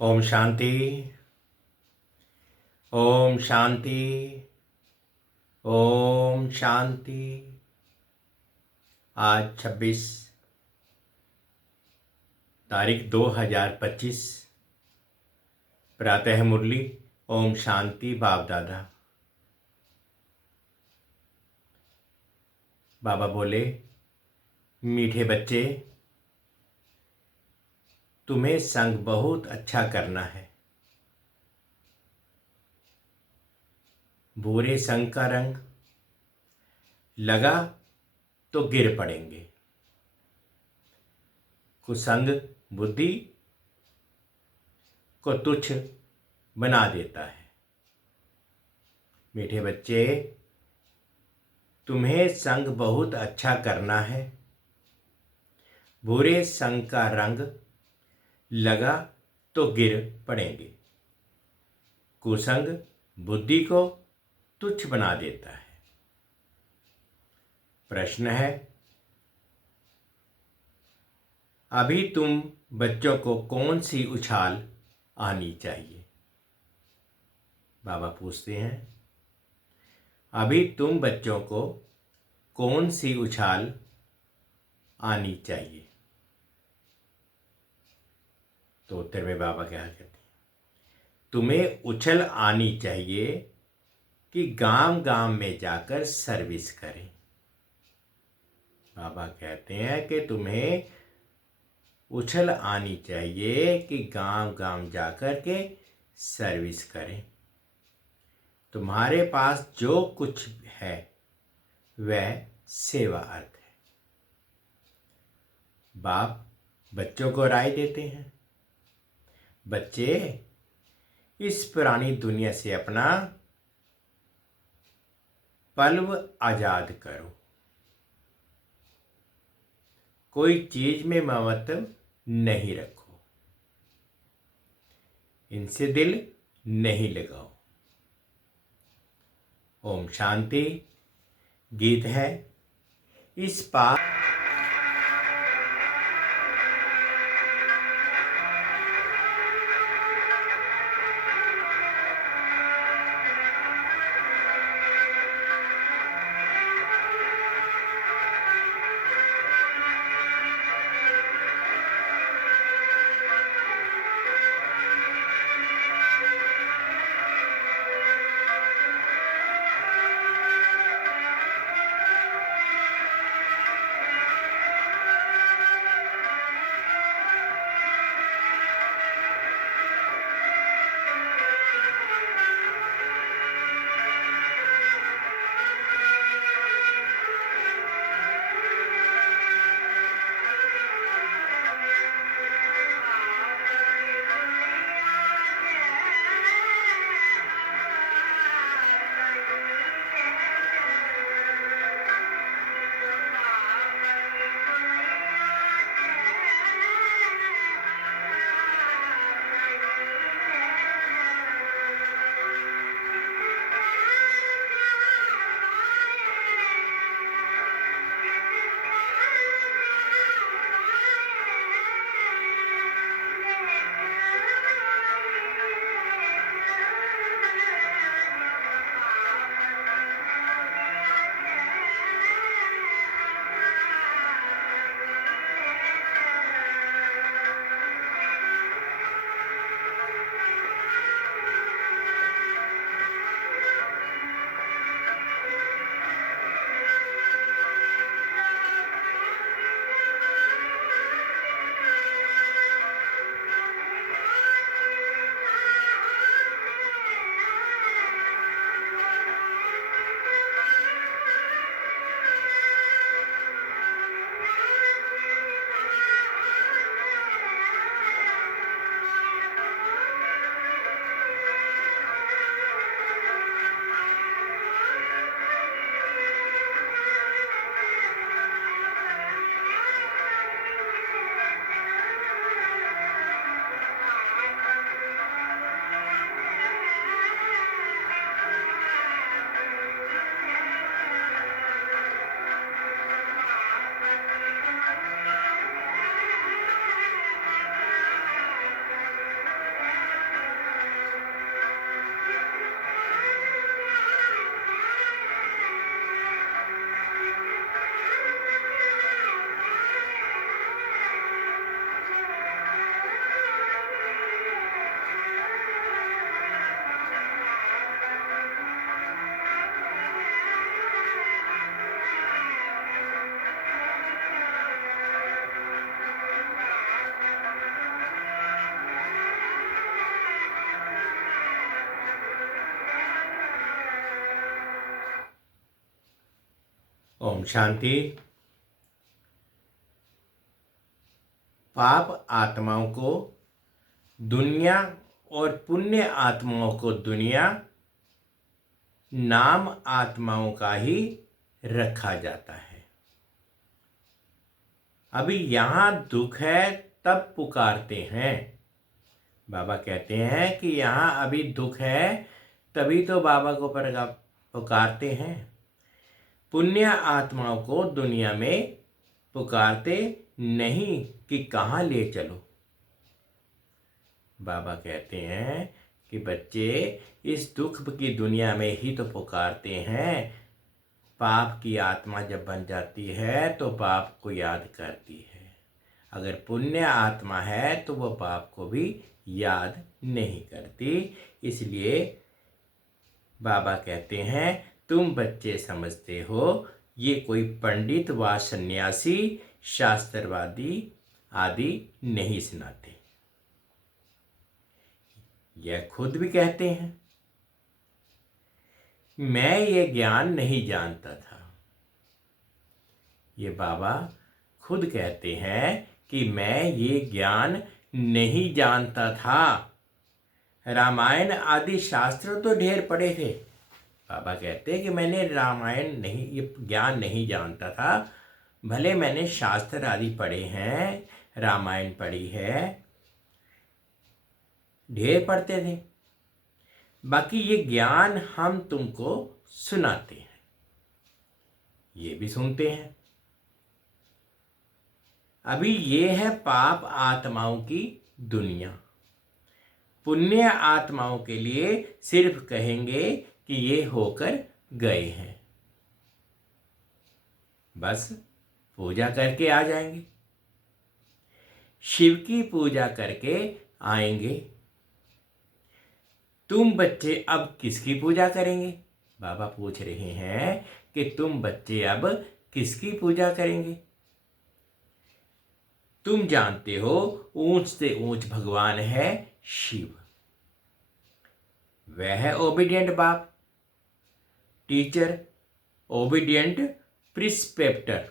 ओम शांति। ओम शांति। ओम शांति। आज 26 तारीख 2025 प्रातः मुरली। ओम शांति। बाप दादा बाबा बोले, मीठे बच्चे, तुम्हें संग बहुत अच्छा करना है। बुरे संग का रंग लगा तो गिर पड़ेंगे। कुसंग बुद्धि को तुच्छ बना देता है। मीठे बच्चे, तुम्हें संग बहुत अच्छा करना है। बुरे संग का रंग लगा तो गिर पड़ेंगे। कुसंग बुद्धि को तुच्छ बना देता है। प्रश्न है, अभी तुम बच्चों को कौन सी उछाल आनी चाहिए? बाबा पूछते हैं, अभी तुम बच्चों को कौन सी उछाल आनी चाहिए? तो उत्तर में बाबा क्या कहते हैं, तुम्हें उछल आनी चाहिए कि गांव गांव में जाकर सर्विस करें। बाबा कहते हैं कि तुम्हें उछल आनी चाहिए कि गांव गांव जाकर के सर्विस करें। तुम्हारे पास जो कुछ है वह सेवा अर्थ है। बाप बच्चों को राय देते हैं, बच्चे, इस पुरानी दुनिया से अपना पल्व आजाद करो। कोई चीज में ममत्व नहीं रखो। इनसे दिल नहीं लगाओ। ओम शांति। गीत है, इस पार ओम शांति। पाप आत्माओं को दुनिया और पुण्य आत्माओं को दुनिया नाम आत्माओं का ही रखा जाता है। अभी यहाँ दुख है तब पुकारते हैं। बाबा कहते हैं कि यहाँ अभी दुख है तभी तो बाबा को पुकारते हैं। पुण्य आत्माओं को दुनिया में पुकारते नहीं कि कहाँ ले चलो। बाबा कहते हैं कि बच्चे इस दुख की दुनिया में ही तो पुकारते हैं। पाप की आत्मा जब बन जाती है तो पाप को याद करती है। अगर पुण्य आत्मा है तो वो पाप को भी याद नहीं करती। इसलिए बाबा कहते हैं तुम बच्चे समझते हो ये कोई पंडित व सन्यासी शास्त्रवादी आदि नहीं सुनाते। यह खुद भी कहते हैं मैं ये ज्ञान नहीं जानता था। ये बाबा खुद कहते हैं कि मैं ये ज्ञान नहीं जानता था। रामायण आदि शास्त्र तो ढेर पढ़े थे। बाबा कहते हैं कि मैंने रामायण नहीं ये ज्ञान नहीं जानता था। भले मैंने शास्त्र आदि पढ़े हैं, रामायण पढ़ी है, ढेर पढ़ते थे। बाकी ये ज्ञान हम तुमको सुनाते हैं, ये भी सुनते हैं। अभी ये है पाप आत्माओं की दुनिया। पुण्य आत्माओं के लिए सिर्फ कहेंगे कि ये होकर गए हैं, बस पूजा करके आ जाएंगे। शिव की पूजा करके आएंगे। तुम बच्चे अब किसकी पूजा करेंगे? बाबा पूछ रहे हैं कि तुम बच्चे अब किसकी पूजा करेंगे? तुम जानते हो ऊंच से ऊंच भगवान है शिव। वह है ओबीडियंट बाप, टीचर, ओबीडियंट प्रिस्पेक्टर,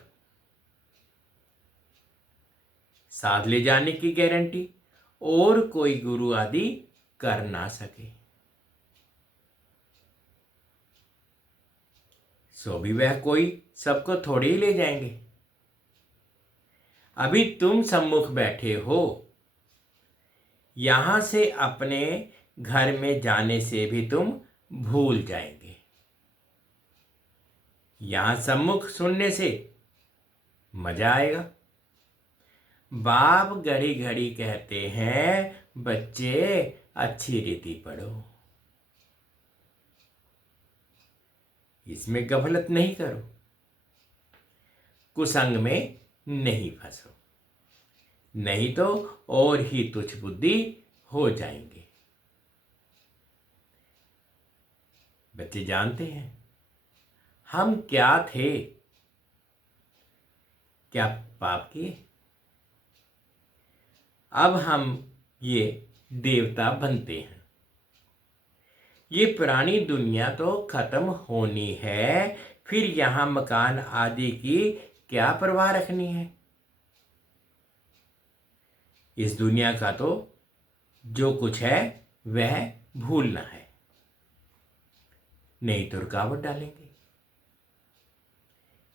साथ ले जाने की गारंटी और कोई गुरु आदि कर ना सके। सो भी वह कोई सबको थोड़े ही ले जाएंगे। अभी तुम सम्मुख बैठे हो, यहां से अपने घर में जाने से भी तुम भूल जाएंगे। यहां सम्मुख सुनने से मजा आएगा। बाप घड़ी घड़ी कहते हैं बच्चे अच्छी रीति पढ़ो, इसमें गफलत नहीं करो, कुसंग में नहीं फंसो, नहीं तो और ही तुच्छ बुद्धि हो जाएंगे। बच्चे जानते हैं हम क्या थे, क्या पाप किए। अब हम ये देवता बनते हैं। ये पुरानी दुनिया तो खत्म होनी है, फिर यहां मकान आदि की क्या परवाह रखनी है। इस दुनिया का तो जो कुछ है वह भूलना है, नहीं तो रुकावट डालेंगे,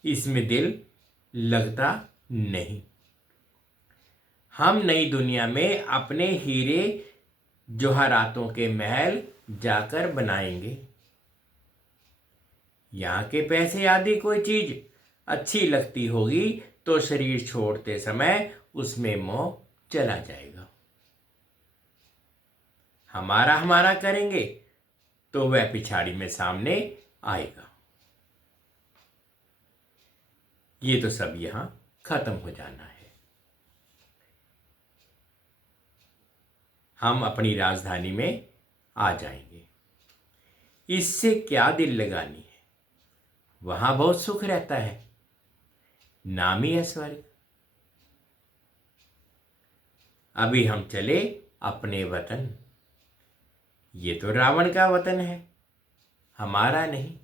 इसमें दिल लगता नहीं। हम नई दुनिया में अपने हीरे जवाहरातों के महल जाकर बनाएंगे। यहां के पैसे आदि कोई चीज अच्छी लगती होगी तो शरीर छोड़ते समय उसमें मोह चला जाएगा। हमारा हमारा करेंगे तो वह पिछाड़ी में सामने आएगा। ये तो सब यहां खत्म हो जाना है। हम अपनी राजधानी में आ जाएंगे। इससे क्या दिल लगानी है, वहां बहुत सुख रहता है, नाम ही है स्वर्ग। अभी हम चले अपने वतन। ये तो रावण का वतन है, हमारा नहीं।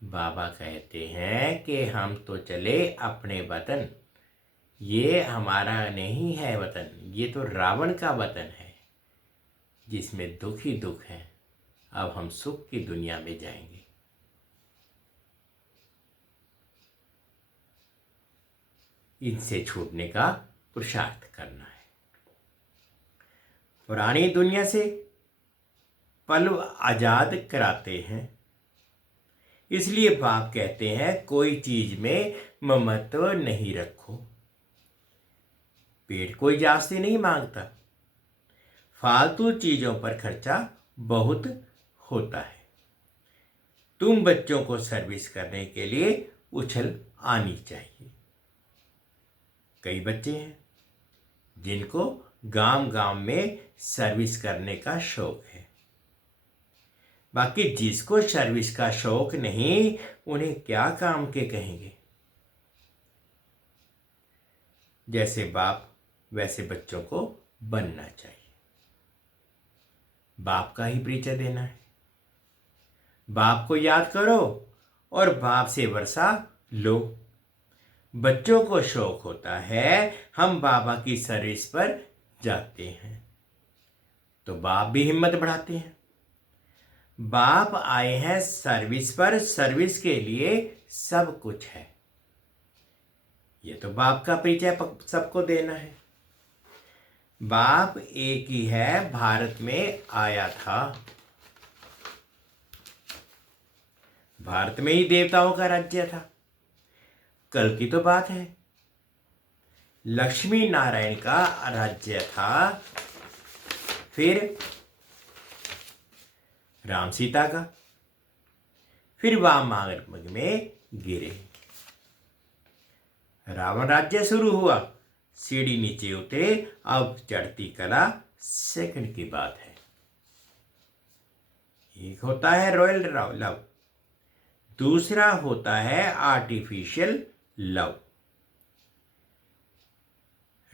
बाबा कहते हैं कि हम तो चले अपने वतन, ये हमारा नहीं है वतन, ये तो रावण का वतन है जिसमें दुख ही दुख है। अब हम सुख की दुनिया में जाएंगे। इनसे छूटने का पुरुषार्थ करना है। पुरानी दुनिया से पल आजाद कराते हैं। इसलिए बाप कहते हैं कोई चीज में ममत्व नहीं रखो। पेट कोई जास्ती नहीं मांगता। फालतू चीजों पर खर्चा बहुत होता है। तुम बच्चों को सर्विस करने के लिए उछल आनी चाहिए। कई बच्चे हैं जिनको गांव गांव में सर्विस करने का शौक है। बाकी जिसको सर्विस का शौक नहीं, उन्हें क्या काम के कहेंगे। जैसे बाप वैसे बच्चों को बनना चाहिए। बाप का ही परिचय देना है। बाप को याद करो और बाप से वर्षा लो। बच्चों को शौक होता है हम बाबा की सर्विस पर जाते हैं, तो बाप भी हिम्मत बढ़ाते हैं। बाप आए हैं सर्विस पर, सर्विस के लिए सब कुछ है। ये तो बाप का परिचय सबको देना है। बाप एक ही है, भारत में आया था। भारत में ही देवताओं का राज्य था। कल की तो बात है। लक्ष्मी नारायण का राज्य था, फिर राम सीता का, फिर वाम मार्ग में गिरे। रावण राज्य शुरू हुआ, सीढ़ी नीचे उतरे, अब चढ़ती कला सेकंड की बात है। एक होता है रॉयल लव, दूसरा होता है आर्टिफिशियल लव।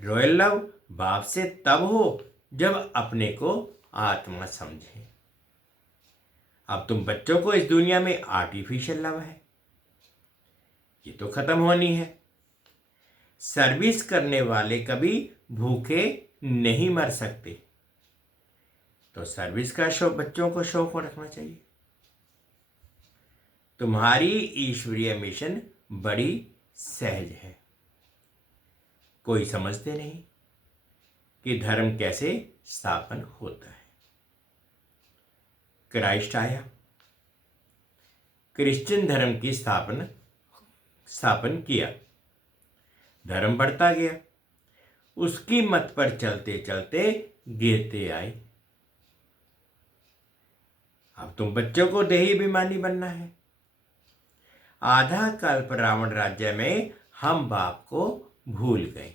रॉयल लव बाप से तब हो जब अपने को आत्मा समझे। अब तुम बच्चों को इस दुनिया में आर्टिफिशियल लव है, ये तो खत्म होनी है। सर्विस करने वाले कभी भूखे नहीं मर सकते, तो सर्विस का शौक बच्चों को शौक रखना चाहिए। तुम्हारी ईश्वरीय मिशन बड़ी सहज है। कोई समझते नहीं कि धर्म कैसे स्थापन होता है। क्राइस्ट आया, क्रिश्चियन धर्म की स्थापन किया। धर्म बढ़ता गया, उसकी मत पर चलते चलते गिरते आए। अब तुम बच्चों को देही अभिमानी बनना है। आधा कल्प रावण राज्य में हम बाप को भूल गए।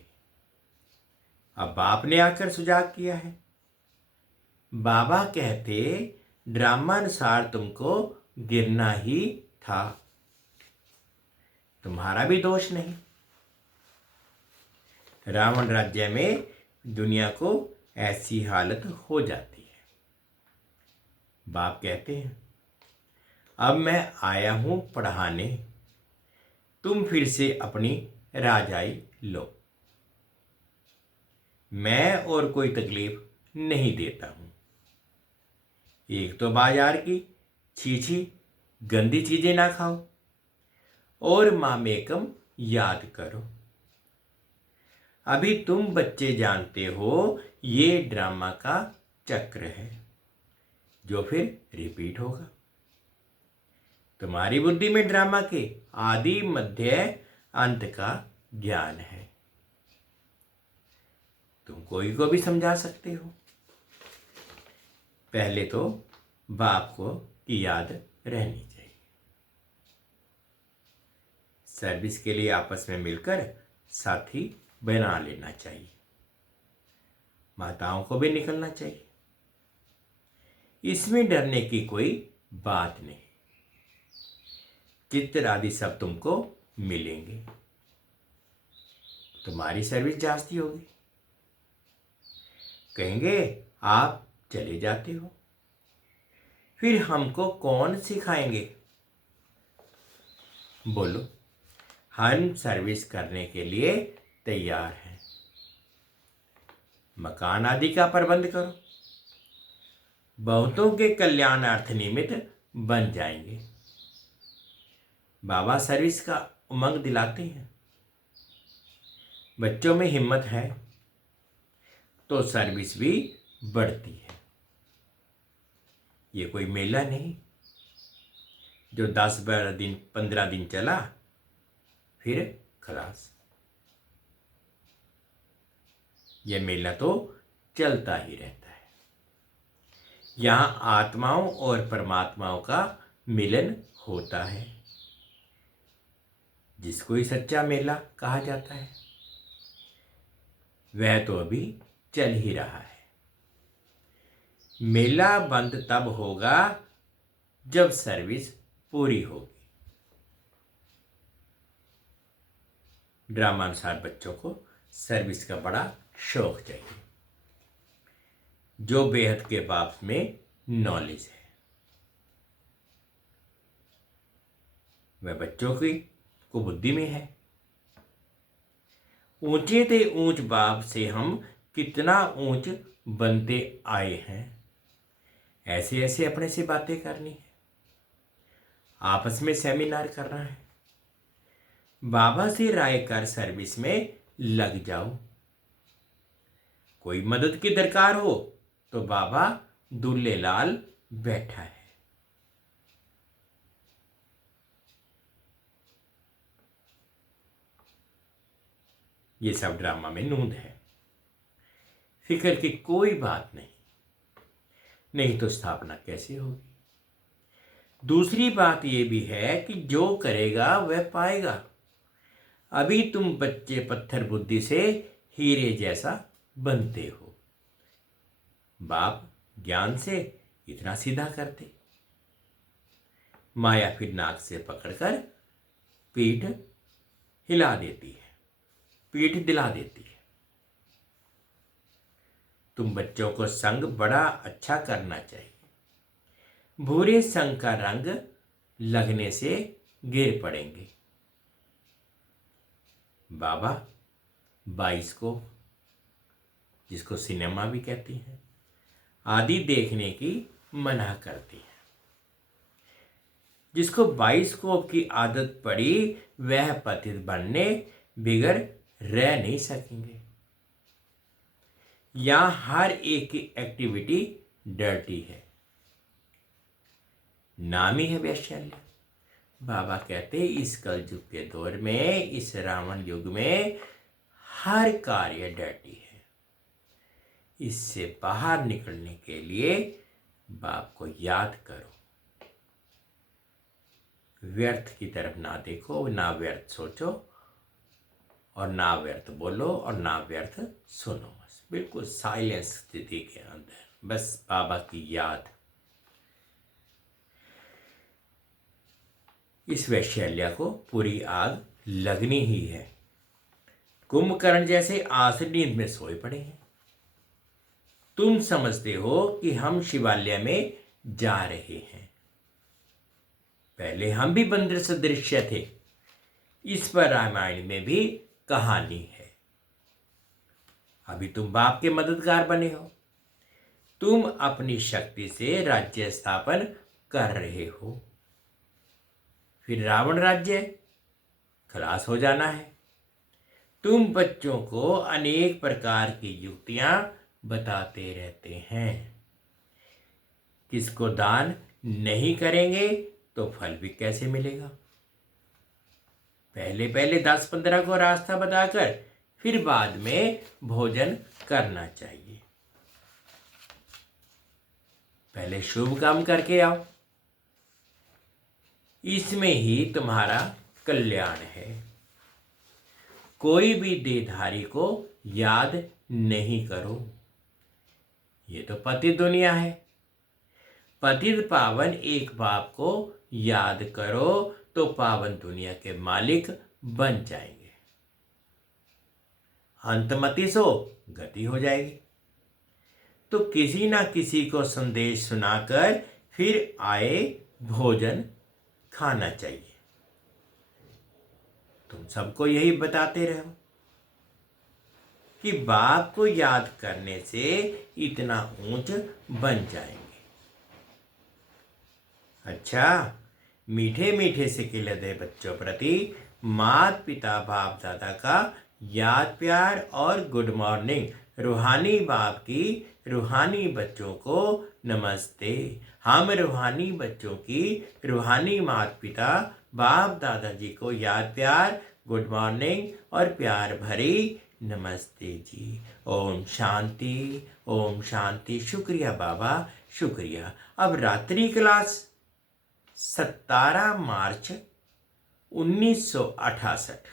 अब बाप ने आकर सुजाग किया है। बाबा कहते ड्रामानुसार तुमको गिरना ही था, तुम्हारा भी दोष नहीं। रावण राज्य में दुनिया को ऐसी हालत हो जाती है। बाप कहते हैं अब मैं आया हूं पढ़ाने, तुम फिर से अपनी राजाई लो। मैं और कोई तकलीफ नहीं देता हूं। एक तो बाजार की छीछी गंदी चीजें ना खाओ और मामेकम याद करो। अभी तुम बच्चे जानते हो ये ड्रामा का चक्र है जो फिर रिपीट होगा। तुम्हारी बुद्धि में ड्रामा के आदि मध्य अंत का ज्ञान है। तुम कोई को भी समझा सकते हो। पहले तो बाप को की याद रहनी चाहिए। सर्विस के लिए आपस में मिलकर साथी बना लेना चाहिए। माताओं को भी निकलना चाहिए। इसमें डरने की कोई बात नहीं। चित्र आदि सब तुमको मिलेंगे। तुम्हारी सर्विस जास्ती होगी। कहेंगे आप चले जाते हो, फिर हमको कौन सिखाएंगे। बोलो, हम सर्विस करने के लिए तैयार हैं। मकान आदि का प्रबंध करो, बहुतों के कल्याणार्थ निमित्त बन जाएंगे। बाबा सर्विस का उमंग दिलाते हैं। बच्चों में हिम्मत है तो सर्विस भी बढ़ती है। ये कोई मेला नहीं जो 10-12 दिन 15 दिन चला फिर खलास। ये मेला तो चलता ही रहता है। यहाँ आत्माओं और परमात्माओं का मिलन होता है, जिसको ही सच्चा मेला कहा जाता है। वह तो अभी चल ही रहा है। मेला बंद तब होगा जब सर्विस पूरी होगी। ड्रामानुसार बच्चों को सर्विस का बड़ा शौक चाहिए, जो बेहद के बाप में नॉलेज है। वह बच्चों की को बुद्धि में है। ऊंचे ते ऊंच बाप से हम कितना ऊंच बनते आए हैं। ऐसे ऐसे अपने से बातें करनी है, आपस में सेमिनार करना है। बाबा से राय कर सर्विस में लग जाओ। कोई मदद की दरकार हो तो बाबा दूल्हे लाल बैठा है। ये सब ड्रामा में नूंद है। फिक्र की कोई बात नहीं, नहीं तो स्थापना कैसे होगी। दूसरी बात यह भी है कि जो करेगा वह पाएगा। अभी तुम बच्चे पत्थर बुद्धि से हीरे जैसा बनते हो। बाप ज्ञान से इतना सीधा करते, माया फिर नाक से पकड़कर पीठ हिला देती है, पीठ दिला देती है। तुम बच्चों को संग बड़ा अच्छा करना चाहिए। भूरे संग का रंग लगने से गिर पड़ेंगे। बाबा 22 को, जिसको सिनेमा भी कहती हैं, आदि देखने की मना करती है। जिसको 22 की आदत पड़ी वह पतित बनने बिगड़ रह नहीं सकेंगे। यहां हर एक की एक्टिविटी डर्टी है, नाम ही है वैश्याल्य। बाबा कहते इस कलयुग के दौर में, इस रावण युग में हर कार्य डर्टी है। इससे बाहर निकलने के लिए बाप को याद करो। व्यर्थ की तरफ ना देखो, ना व्यर्थ सोचो और ना व्यर्थ बोलो और ना व्यर्थ सुनो। बस बिल्कुल साइलेंस स्थिति के अंदर बस बाबा की याद। इस वैश्याल्या को पूरी आग लगनी ही है। कुंभकर्ण जैसे आस नींद में सोए पड़े हैं। तुम समझते हो कि हम शिवालय में जा रहे हैं। पहले हम भी बंदर सदृश्य थे। इस पर रामायण में भी कहानी है। अभी तुम बाप के मददगार बने हो। तुम अपनी शक्ति से राज्य स्थापन कर रहे हो। फिर रावण राज्य खलास हो जाना है। तुम बच्चों को अनेक प्रकार की युक्तियां बताते रहते हैं। किसको दान नहीं करेंगे तो फल भी कैसे मिलेगा। पहले पहले 10-15 को रास्ता बताकर फिर बाद में भोजन करना चाहिए। पहले शुभ काम करके आओ, इसमें ही तुम्हारा कल्याण है। कोई भी देहधारी को याद नहीं करो। ये तो पतित दुनिया है। पतित पावन एक बाप को याद करो तो पावन दुनिया के मालिक बन जाएंगे। अंतमति सो गति हो जाएगी। तो किसी ना किसी को संदेश सुनाकर फिर आए भोजन खाना चाहिए। तुम सबको यही बताते रहो कि बाप को याद करने से इतना ऊंच बन जाएंगे। अच्छा, मीठे मीठे से खिलते बच्चों प्रति माता पिता बाप दादा का याद प्यार और गुड मॉर्निंग। रूहानी बाप की रूहानी बच्चों को नमस्ते। हम रूहानी बच्चों की रूहानी माता पिता बाप दादाजी को याद प्यार गुड मॉर्निंग और प्यार भरी नमस्ते जी। ओम शांति, ओम शांति। शुक्रिया बाबा, शुक्रिया। अब रात्रि क्लास 17 मार्च 1968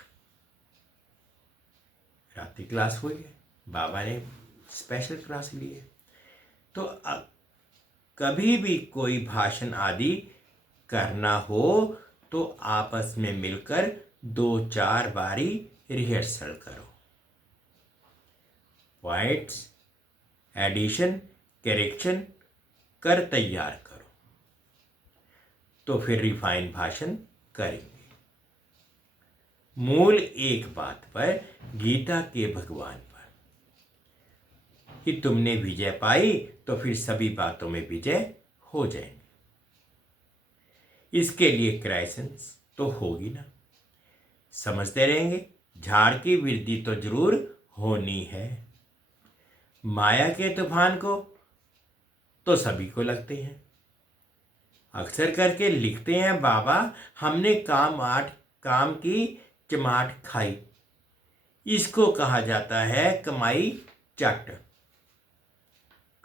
रात्रि क्लास हुई है। बाबा ने स्पेशल क्लास ली है। तो कभी भी कोई भाषण आदि करना हो तो आपस में मिलकर 2-4 बारी रिहर्सल करो। पॉइंट्स, एडिशन, करेक्शन कर तैयार करो, तो फिर रिफाइन भाषण करेंगे। मूल एक बात पर, गीता के भगवान पर, कि तुमने विजय पाई तो फिर सभी बातों में विजय हो जाएंगे। इसके लिए क्राइसिस तो होगी ना। समझते रहेंगे, झाड़ की वृद्धि तो जरूर होनी है। माया के तूफान को तो सभी को लगते हैं। अक्सर करके लिखते हैं, बाबा हमने काम की चमाट खाई। इसको कहा जाता है कमाई चट।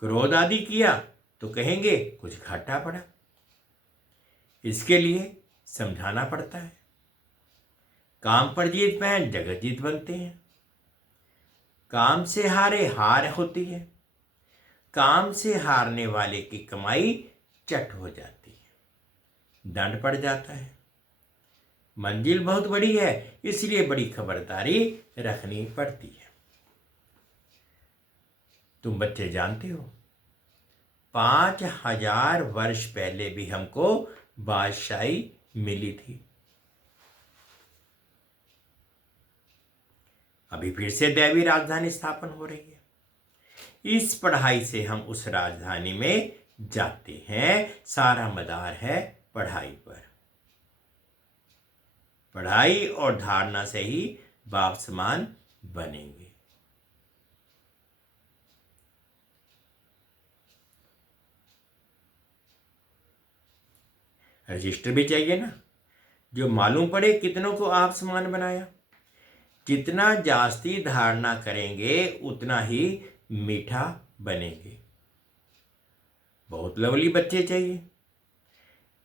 क्रोध आदि किया तो कहेंगे कुछ घाटा पड़ा। इसके लिए समझाना पड़ता है। काम पर जीत में जगत जीत बनते हैं। काम से हारे हार होती है। काम से हारने वाले की कमाई चट हो जाती है, दंड पड़ जाता है। मंजिल बहुत बड़ी है, इसलिए बड़ी खबरदारी रखनी पड़ती है। तुम बच्चे जानते हो, 5000 वर्ष पहले भी हमको बादशाही मिली थी। अभी फिर से दैवी राजधानी स्थापन हो रही है। इस पढ़ाई से हम उस राजधानी में जाते हैं। सारा मदार है पढ़ाई पर। पढ़ाई और धारणा से ही बाप समान बनेंगे। रजिस्टर भी चाहिए ना, जो मालूम पड़े कितनों को आप समान बनाया। जितना जास्ती धारणा करेंगे उतना ही मीठा बनेंगे। बहुत लवली बच्चे चाहिए।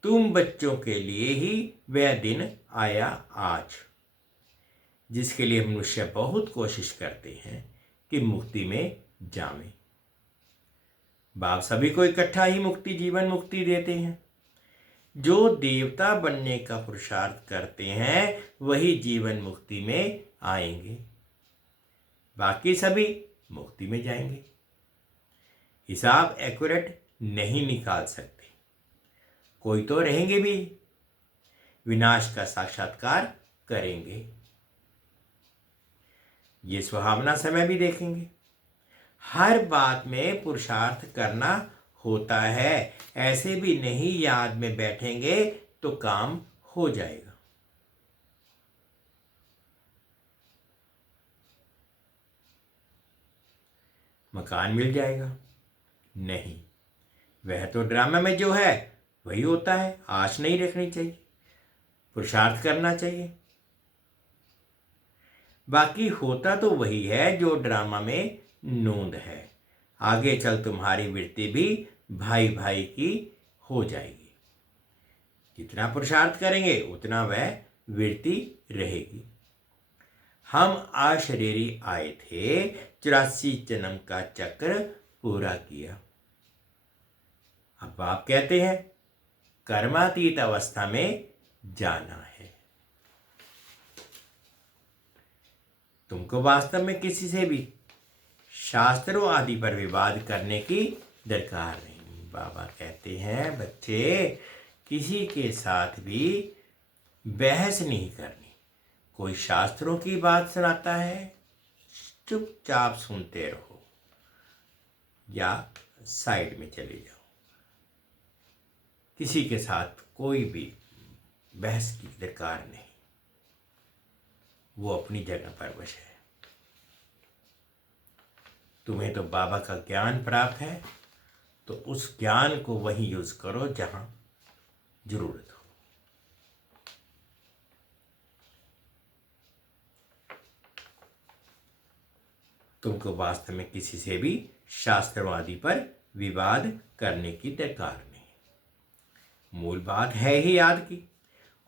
तुम बच्चों के लिए ही वह दिन आया आज, जिसके लिए मनुष्य बहुत कोशिश करते हैं कि मुक्ति में जावें। बाप सभी को इकट्ठा ही मुक्ति, जीवन मुक्ति देते हैं। जो देवता बनने का पुरुषार्थ करते हैं वही जीवन मुक्ति में आएंगे, बाकी सभी मुक्ति में जाएंगे। हिसाब एक्यूरेट नहीं निकाल सकते। कोई तो रहेंगे भी, विनाश का साक्षात्कार करेंगे। ये सुहावना समय भी देखेंगे। हर बात में पुरुषार्थ करना होता है। ऐसे भी नहीं याद में बैठेंगे तो काम हो जाएगा। मकान मिल जाएगा नहीं, वह तो ड्रामा में जो है वही होता है। आश नहीं रखनी चाहिए, पुरुषार्थ करना चाहिए। बाकी होता तो वही है जो ड्रामा में नोंद है। आगे चल तुम्हारी वृत्ति भी भाई भाई की हो जाएगी। जितना पुरुषार्थ करेंगे उतना वह वृत्ति रहेगी। हम अशरीरी आए थे, 84 जन्म का चक्र पूरा किया। अब आप कहते हैं कर्मातीत अवस्था में जाना है। तुमको वास्तव में किसी से भी शास्त्रों आदि पर विवाद करने की दरकार नहीं। बाबा कहते हैं बच्चे, किसी के साथ भी बहस नहीं करनी, कोई शास्त्रों की बात सुनाता है, चुपचाप सुनते रहो या साइड में चले जाओ। किसी के साथ कोई भी बहस की दरकार नहीं, वो अपनी जगह पर वश है। तुम्हें तो बाबा का ज्ञान प्राप्त है, तो उस ज्ञान को वहीं यूज करो जहां जरूरत हो। तुमको वास्तव में किसी से भी शास्त्रों आदि पर विवाद करने की दरकार नहीं। मूल बात है ही याद की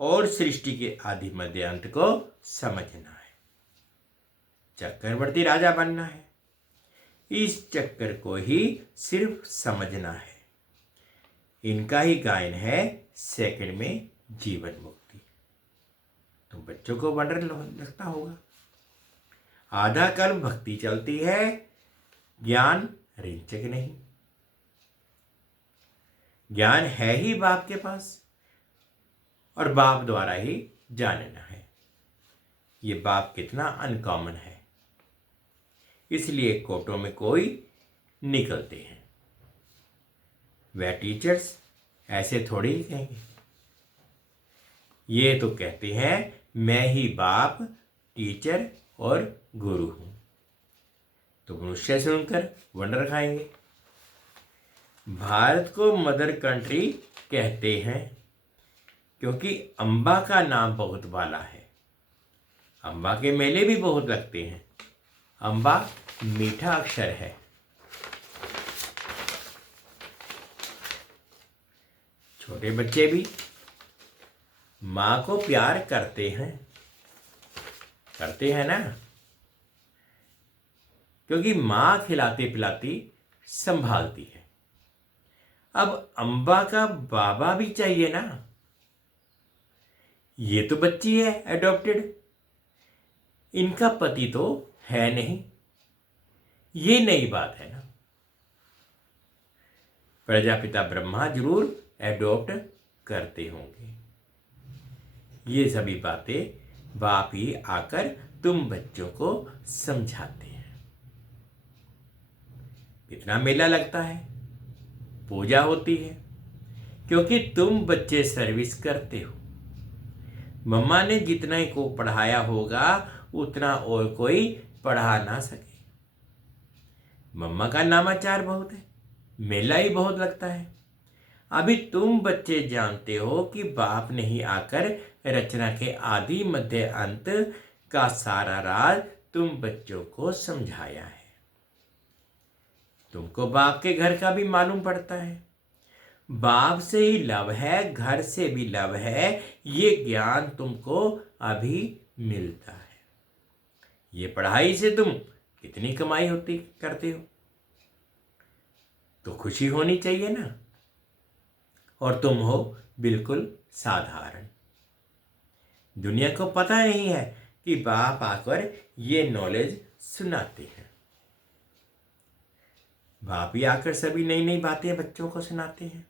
और सृष्टि के आदि मध्य अंत को समझना है। चक्रवर्ती राजा बनना है, इस चक्कर को ही सिर्फ समझना है। इनका ही गायन है सेकंड में जीवन मुक्ति। तुम बच्चों को वंडर लगता होगा। आधा कल्प भक्ति चलती है, ज्ञान रिंचक नहीं। ज्ञान है ही बाप के पास और बाप द्वारा ही जानना है। ये बाप कितना अनकॉमन है, इसलिए कोटों में कोई निकलते हैं। वह टीचर्स ऐसे थोड़ी ही कहेंगे। ये तो कहते हैं मैं ही बाप, टीचर और गुरु हूं। तो मनुष्य सुनकर वंडर खाएंगे। भारत को मदर कंट्री कहते हैं क्योंकि अंबा का नाम बहुत वाला है। अंबा के मेले भी बहुत लगते हैं। अंबा मीठा अक्षर है। छोटे बच्चे भी मां को प्यार करते हैं ना, क्योंकि मां खिलाती पिलाती संभालती है। अब अंबा का बाबा भी चाहिए ना। ये तो बच्ची है एडॉप्टेड, इनका पति तो है नहीं। ये नई बात है ना। प्रजापिता ब्रह्मा जरूर एडॉप्ट करते होंगे। ये सभी बातें बाप ही आकर तुम बच्चों को समझाते हैं। कितना मेला लगता है, पूजा होती है, क्योंकि तुम बच्चे सर्विस करते हो। मम्मा ने जितना ही को पढ़ाया होगा उतना और कोई पढ़ा ना सके। मम्मा का नामाचार बहुत है, मेला ही बहुत लगता है। अभी तुम बच्चे जानते हो कि बाप ने ही आकर रचना के आदि मध्य अंत का सारा राज तुम बच्चों को समझाया है। तुमको बाप के घर का भी मालूम पड़ता है। बाप से ही लव है, घर से भी लव है। ये ज्ञान तुमको अभी मिलता है। ये पढ़ाई से तुम कितनी कमाई होती करते हो, तो खुशी होनी चाहिए ना। और तुम हो बिल्कुल साधारण। दुनिया को पता नहीं है कि बाप आकर ये नॉलेज सुनाते हैं। बाप ही आकर सभी नई नई बातें बच्चों को सुनाते हैं।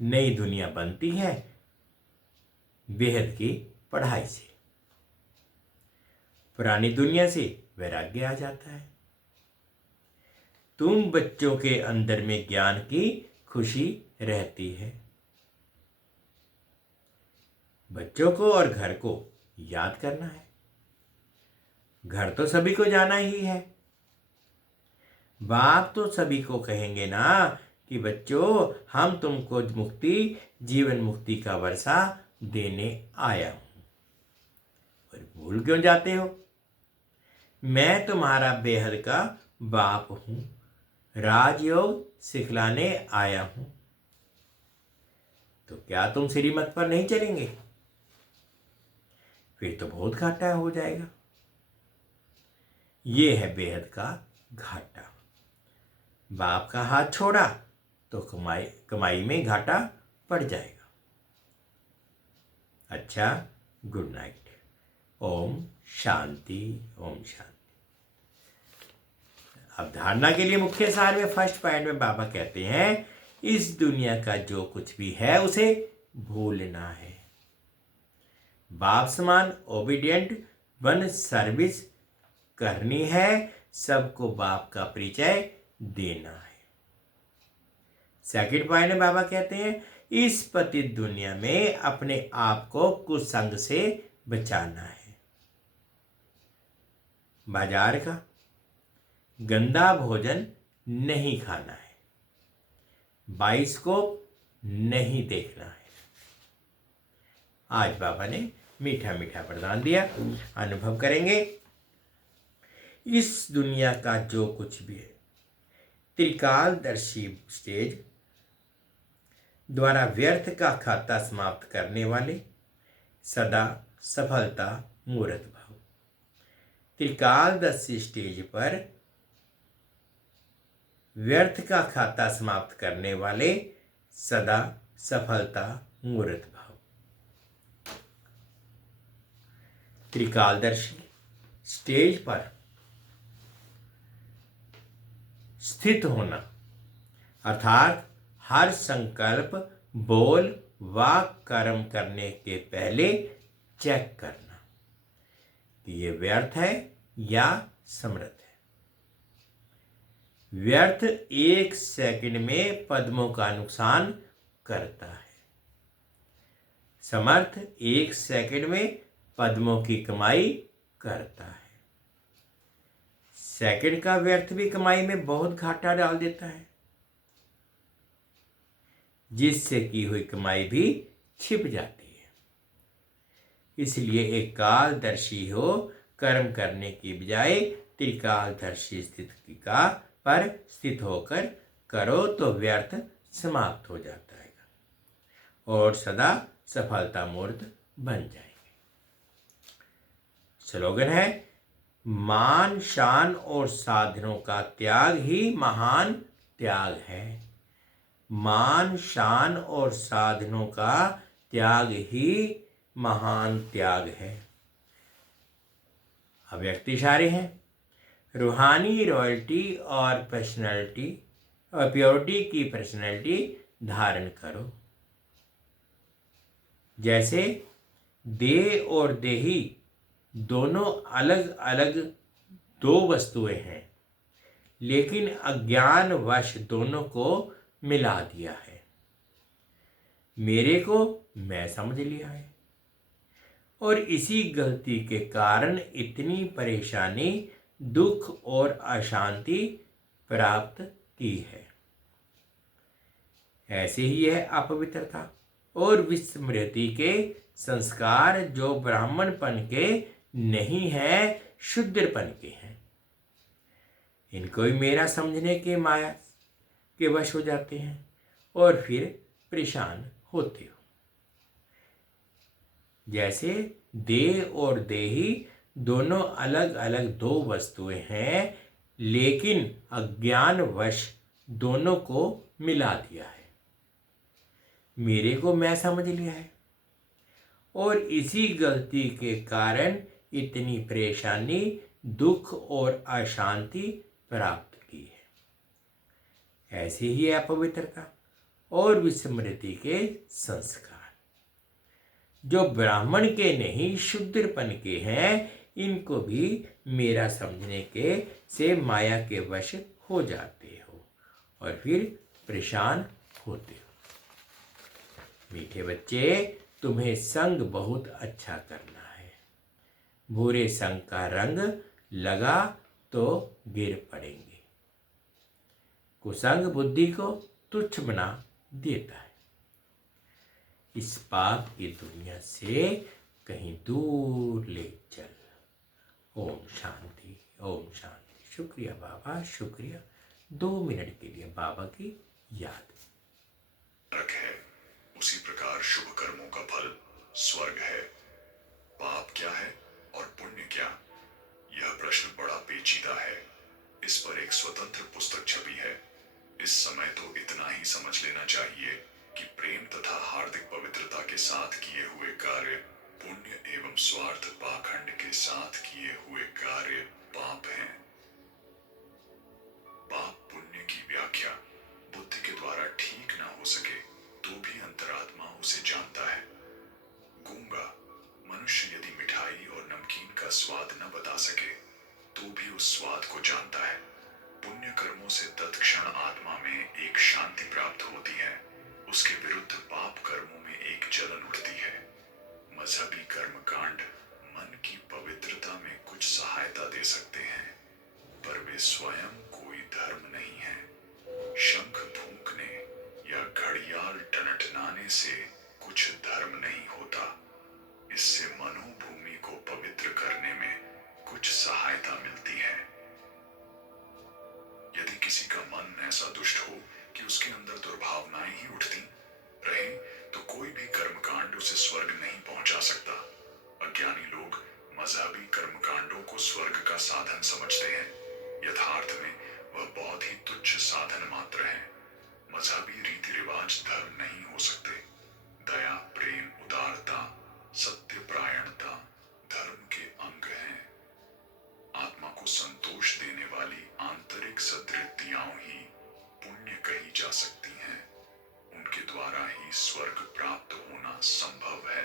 नई दुनिया बनती है बेहद की पढ़ाई से। पुरानी दुनिया से वैराग्य आ जाता है। तुम बच्चों के अंदर में ज्ञान की खुशी रहती है। बच्चों को और घर को याद करना है। घर तो सभी को जाना ही है। बाप तो सभी को कहेंगे ना कि बच्चों हम तुमको मुक्ति, जीवन मुक्ति का वर्षा देने आया हूं। और भूल क्यों जाते हो? मैं तुम्हारा बेहद का बाप हूं, राजयोग सिखलाने आया हूं। तो क्या तुम श्रीमत पर नहीं चलेंगे? फिर तो बहुत घाटा हो जाएगा। ये है बेहद का घाटा। बाप का हाथ छोड़ा तो कमाई में घाटा पड़ जाएगा। अच्छा, गुड नाइट। ओम शांति, ओम शांति। अब धारणा के लिए मुख्य सार में फर्स्ट पॉइंट में बाबा कहते हैं इस दुनिया का जो कुछ भी है उसे भूलना है। बाप समान ओबीडियंट बन सर्विस करनी है, सबको बाप का परिचय देना है। सेकंड पॉइंट में बाबा कहते हैं इस पतित दुनिया में अपने आप को कुसंग से बचाना है। बाजार का गंदा भोजन नहीं खाना है, बाइस्कोप नहीं देखना है। आज बाबा ने मीठा मीठा वरदान दिया, अनुभव करेंगे। इस दुनिया का जो कुछ भी है त्रिकालदर्शी स्टेज द्वारा व्यर्थ का खाता समाप्त करने वाले सदा सफलता मूर्त भाव। त्रिकालदर्शी स्टेज पर व्यर्थ का खाता समाप्त करने वाले सदा सफलता मूर्त भाव। त्रिकालदर्शी स्टेज पर स्थित होना अर्थात हर संकल्प, बोल, वाक, कर्म करने के पहले चेक करना कि ये व्यर्थ है या समर्थ है। व्यर्थ 1 सेकंड में पद्मों का नुकसान करता है, समर्थ 1 सेकंड में पद्मों की कमाई करता है। सेकंड का व्यर्थ भी कमाई में बहुत घाटा डाल देता है, जिससे की हुई कमाई भी छिप जाती है। इसलिए एक कालदर्शी हो कर्म करने की बजाय त्रिकालदर्शी स्थिति का पर स्थित होकर करो तो व्यर्थ समाप्त हो जाता है और सदा सफलता मूर्त बन जाएंगे। स्लोगन है मान, शान और साधनों का त्याग ही महान त्याग है। मान, शान और साधनों का त्याग ही महान त्याग है। अव्यक्त इशारे हैं। रूहानी रॉयल्टी और पर्सनैलिटी और प्योरिटी की पर्सनैलिटी धारण करो। जैसे देह और देही दोनों अलग अलग 2 वस्तुएं हैं, लेकिन अज्ञानवश दोनों को मिला दिया है। मेरे को मैं समझ लिया है और इसी गलती के कारण इतनी परेशानी, दुख और अशांति प्राप्त की है। ऐसे ही है अपवित्रता और विस्मृति के संस्कार जो ब्राह्मणपन के नहीं है, शूद्रपन के हैं। इनको भी मेरा समझने के माया के वश हो जाते हैं और फिर परेशान होते हो। जैसे देह और देही दोनों अलग अलग 2 वस्तुएं हैं, लेकिन अज्ञानवश दोनों को मिला दिया है। मेरे को मैं समझ लिया है और इसी गलती के कारण इतनी परेशानी, दुख और अशांति प्राप्त की है। ऐसे ही है अपवित्रता और विस्मृति के संस्कार जो ब्राह्मण के नहीं शूद्रपन के हैं, इनको भी मेरा समझने के से माया के वश हो जाते हो और फिर परेशान होते हो। मीठे बच्चे, तुम्हें संग बहुत अच्छा करना है। बुरे संग का रंग लगा तो गिर पड़ेंगे। कुसंग बुद्धि को तुच्छ बना देता है। इस पाप की दुनिया से कहीं दूर ले चल। ओम शांति, ओम शांति। शुक्रिया बाबा, शुक्रिया। 2 मिनट के लिए बाबा की याद है। उसी प्रकार शुभ कर्मों का फल स्वर्ग है। पाप क्या है और पुण्य क्या? यह प्रश्न बड़ा पेचीदा है। इस पर एक स्वतंत्र पुस्तक छपी है। इस समय तो इतना ही समझ लेना चाहिए कि प्रेम तथा हार्दिक पवित्रता के साथ किए हुए कार्य पुण्य एवं स्वार्थ पाखंड के साथ किए हुए कार्य पाप हैं। पाप पुण्य की व्याख्या बुद्धि के द्वारा ठीक ना हो सके तो भी अंतरात्मा उसे जानता है। गूंगा मनुष्य स्वाद न बता सके तो भी उस स्वाद को जानता है। पुण्य कर्मों से तत्क्षण आत्मा में एक शांति प्राप्त होती है। उसके विरुद्ध पाप कर्मों में एक जलन उठती है। मजहबी कर्मकांड मन की पवित्रता में कुछ सहायता दे सकते हैं, पर वे स्वयं कोई धर्म नहीं है। शंख फूंकने या घड़ियाल टनटनाने से कुछ धर्म नहीं होता। इससे मनोभूमि को पवित्र करने में कुछ सहायता मिलती है। यदि किसी का मन ऐसा दुष्ट हो कि उसके अंदर दुर्भावनाएं ही उठती रहे, तो कोई भी कर्मकांड उसे स्वर्ग नहीं पहुंचा सकता। अज्ञानी लोग मजहबी कर्मकांडों को स्वर्ग का साधन समझते हैं। यथार्थ में वह बहुत ही तुच्छ साधन मात्र है। मजहबी रीति रिवाज धर्म नहीं हो सकते। दया, प्रेम, उदारता, सत्यपरायणता धर्म के अंग हैं। आत्मा को संतोष देने वाली आंतरिक सद्वृत्तियां ही पुण्य कही जा सकती हैं। उनके द्वारा ही स्वर्ग प्राप्त होना संभव है।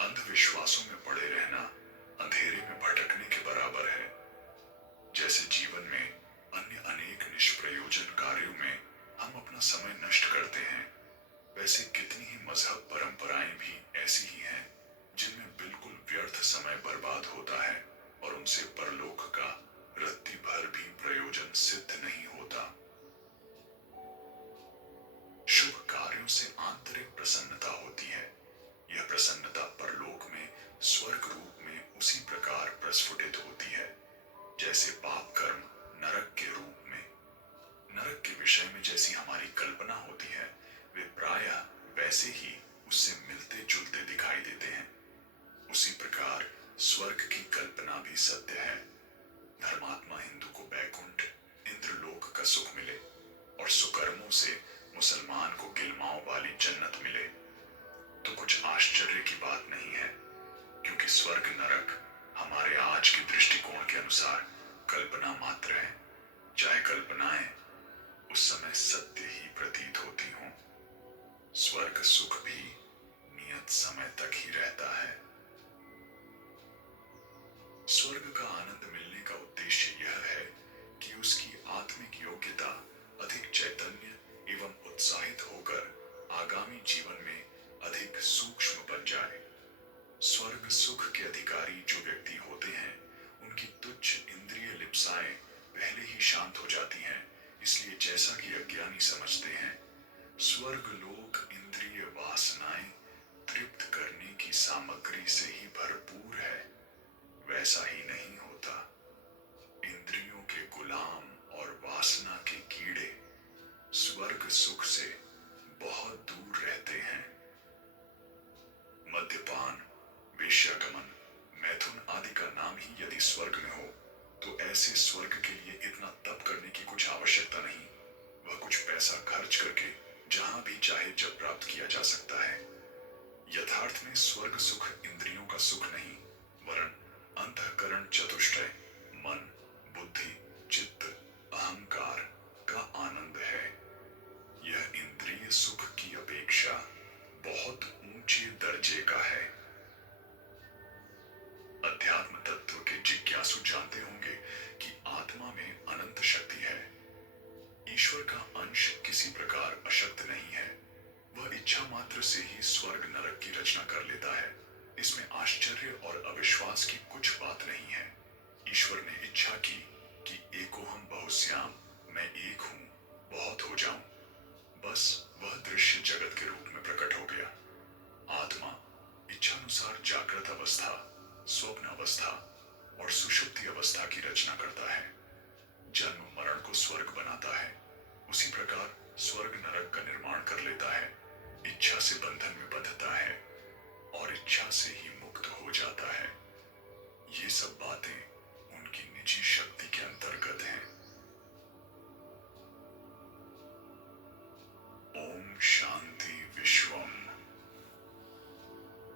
अंधविश्वासों में पड़े रहना अंधेरे में भटकने के बराबर है। जैसे जीवन में अन्य अनेक निष्प्रयोजन कार्यों में हम अपना समय नष्ट करते हैं, वैसे कितनी ही मजहब परंपराएं भी ऐसी ही हैं जिनमें बिल्कुल व्यर्थ समय बर्बाद होता है और उनसे परलोक का रत्ती भर भी प्रयोजन सिद्ध नहीं होता। शुभ कार्यों से आंतरिक प्रसन्नता होती है। यह प्रसन्नता परलोक में स्वर्ग रूप में उसी प्रकार प्रस्फुटित होती है जैसे पाप कर्म नरक के रूप में। नरक के विषय में जैसी हमारी कल्पना होती है, वे प्रायः वैसे ही उससे मिलते जुलते दिखाई देते हैं। उसी प्रकार स्वर्ग की कल्पना भी सत्य है। धर्मात्मा हिंदू को बैकुंठ इंद्रलोक का सुख मिले और सुकर्मों से मुसलमान को गिलमाओं वाली जन्नत मिले तो कुछ आश्चर्य की बात नहीं है, क्योंकि स्वर्ग नरक हमारे आज के दृष्टिकोण के अनुसार कल्पना मात्र है। चाहे कल्पनाएं उस समय सत्य ही प्रतीत होती हों। स्वर्ग सुख भी नियत समय तक ही रहता है। स्वर्ग का आनंद मिलने का उद्देश्य यह है कि उसकी आत्मिक योग्यता अधिक चैतन्य एवं उत्साहित होकर आगामी जीवन में अधिक सूक्ष्म बन जाए। स्वर्ग सुख के अधिकारी जो व्यक्ति होते हैं, उनकी तुच्छ इंद्रिय लिप्साएं पहले ही शांत हो जाती हैं। इसलिए जैसा कि अज्ञानी समझते हैं स्वर्ग लोक इंद्रिय वासनाएं तृप्त करने की सामग्री से ही भरपूर है, वैसा ही नहीं होता। इंद्रियों के गुलाम और वासना के कीड़े स्वर्ग सुख से बहुत दूर रहते हैं। मद्यपान, वेश्यागमन, मैथुन आदि का नाम ही यदि स्वर्ग में हो, तो ऐसे स्वर्ग के लिए इतना तप करने की कुछ आवश्यकता नहीं। वह कुछ पैसा खर्च करके जहां भी चाहे जब प्राप्त किया जा सकता है। यथार्थ में स्वर्ग सुख इंद्रियों का सुख नहीं, वरन अंतःकरण चतुष्टय मन, बुद्धि, चित्त, अहंकार का आनंद है। यह इंद्रिय सुख की अपेक्षा बहुत ऊंचे दर्जे का है। अध्यात्म तत्व के जिज्ञासु जानते होंगे कि आत्मा में अनंत शक्ति है। ईश्वर का अंश किसी प्रकार अशक्त नहीं है। वह इच्छा मात्र से ही स्वर्ग नरक की रचना कर लेता है। इसमें आश्चर्य और अविश्वास की कुछ बात नहीं है। ईश्वर ने इच्छा की कि एकोहम बहुश्याम, मैं एक हूं, बहुत हो जाऊं। बस वह दृश्य जगत के रूप में प्रकट हो गया। आत्मा इच्छानुसार जागृत अवस्था, स्वप्न अवस्था और सुषुप्ति अवस्था की रचना करता है। जन्म मरण को स्वर्ग बनाता है। उसी प्रकार स्वर्ग नरक का निर्माण कर लेता है। इच्छा से बंधन में बंधता है और इच्छा से ही मुक्त हो